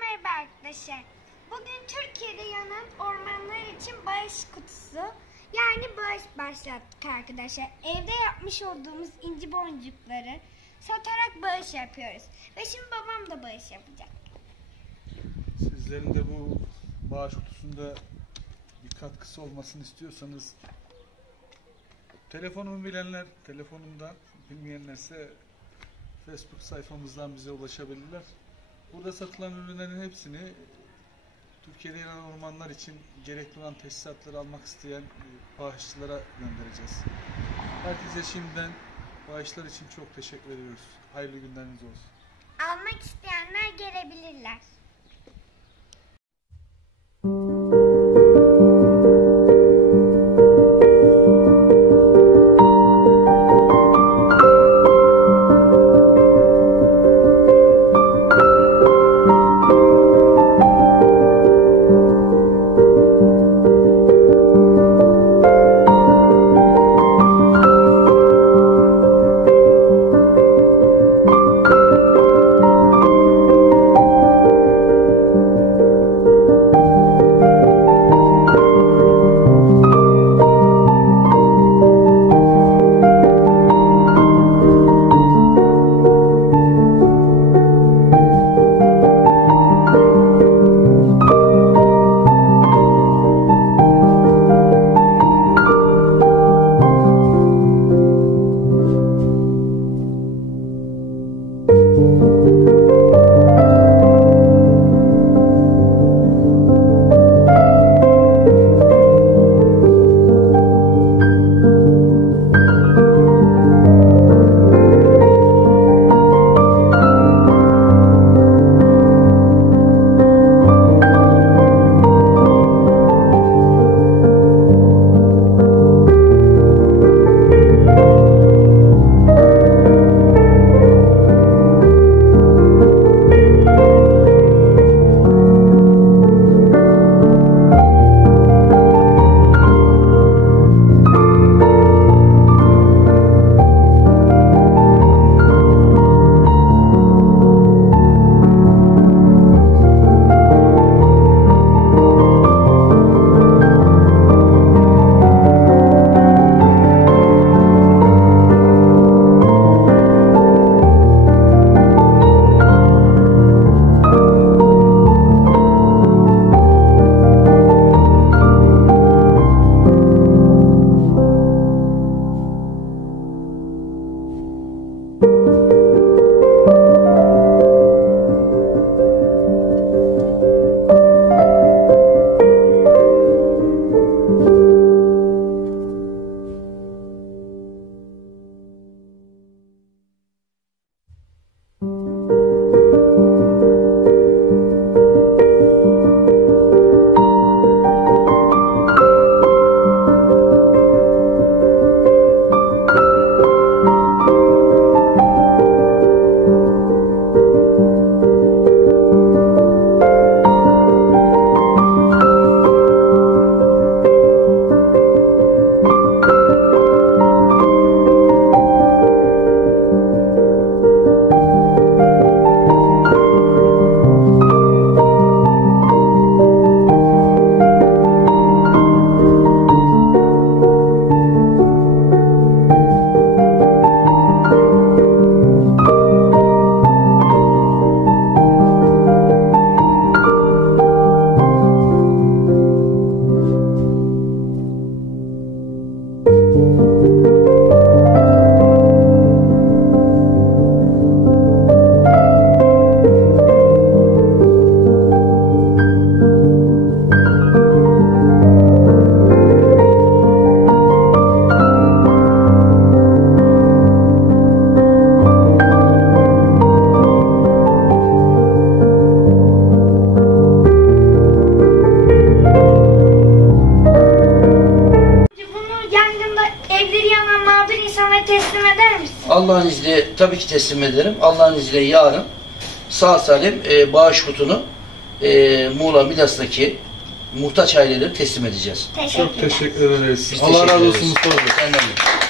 Merhaba arkadaşlar. Bugün Türkiye'de yanan ormanlar için bağış kutusu yani bağış başlattık arkadaşlar. Evde yapmış olduğumuz inci boncukları satarak bağış yapıyoruz. Ve şimdi babam da bağış yapacak. Sizlerin de bu bağış kutusunda bir katkısı olmasını istiyorsanız telefonumu bilenler telefonumdan, bilmeyenlerse Facebook sayfamızdan bize ulaşabilirler. Burada satılan ürünlerin hepsini Türkiye'de yanan ormanlar için gerekli olan tesisatları almak isteyen bağışçılara göndereceğiz. Herkese şimdiden bağışlar için çok teşekkür ediyoruz. Hayırlı günleriniz olsun. Almak isteyenler gelebilirler. Allah'ın izniyle tabii ki teslim ederim. Allah'ın izniyle yarın sağ salim bağış kutunu Muğla Milas'taki muhtaç ailelere teslim edeceğiz. Çok teşekkür ederiz. Biz Allah teşekkür razı ederiz. olsun. Senden de.